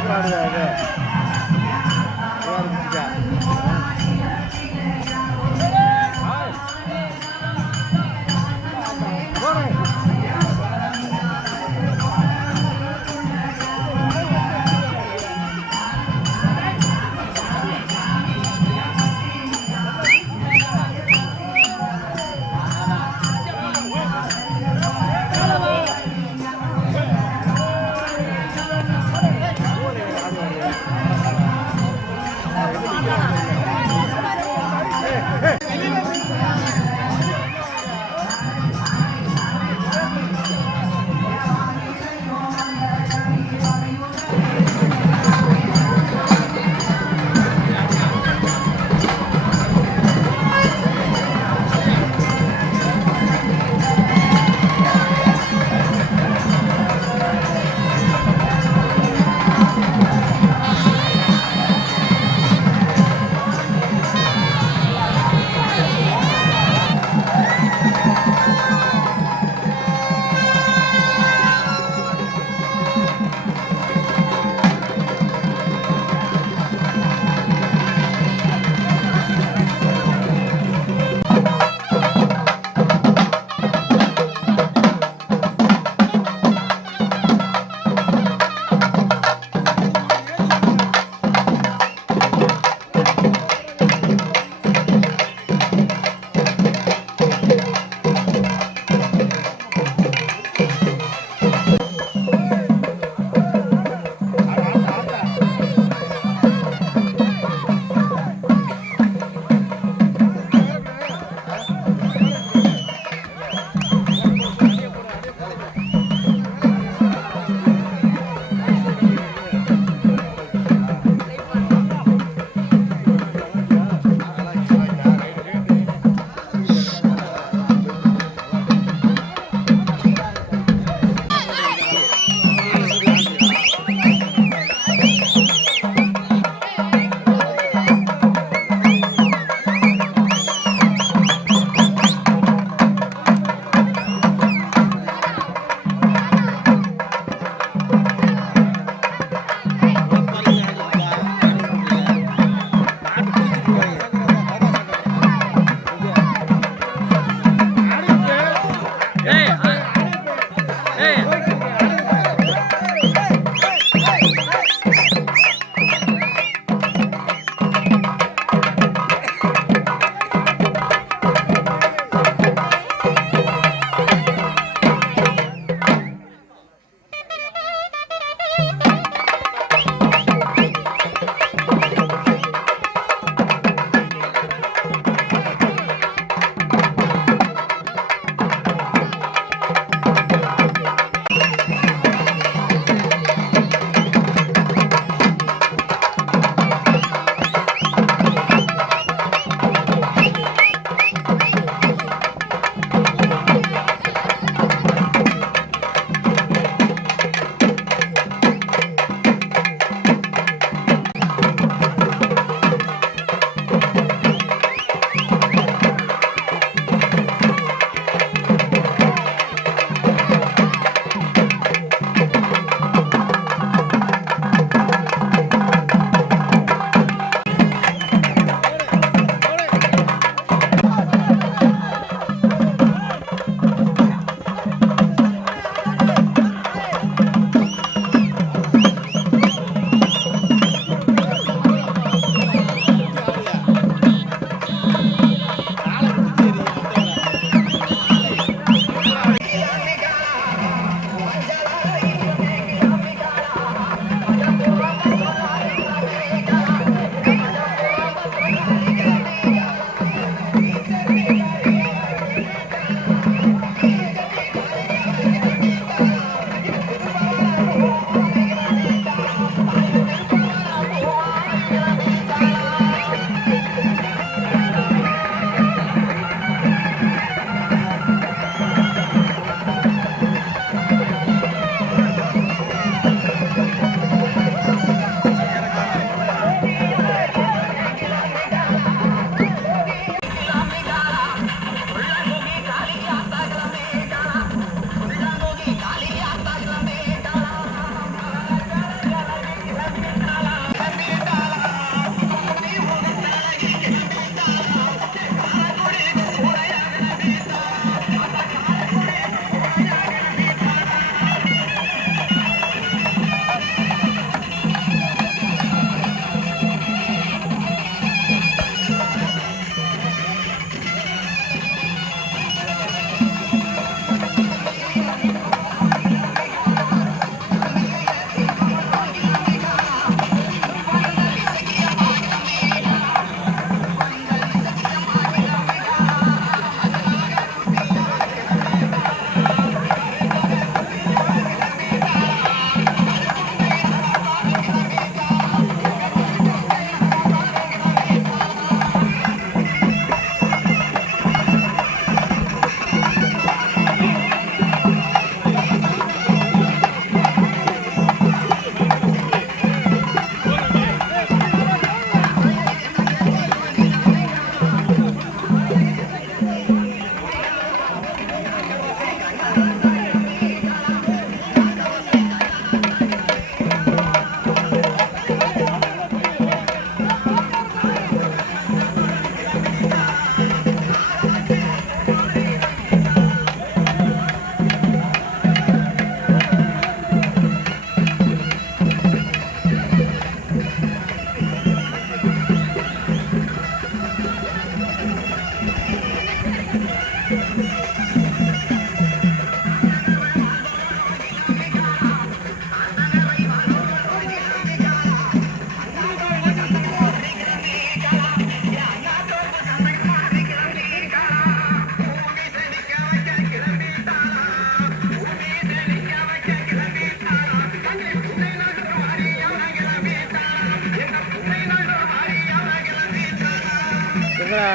இருக்கிற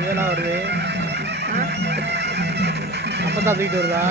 இதெல்லாம் வருது? அப்போ தான் தூக்கிட்டு வருதா?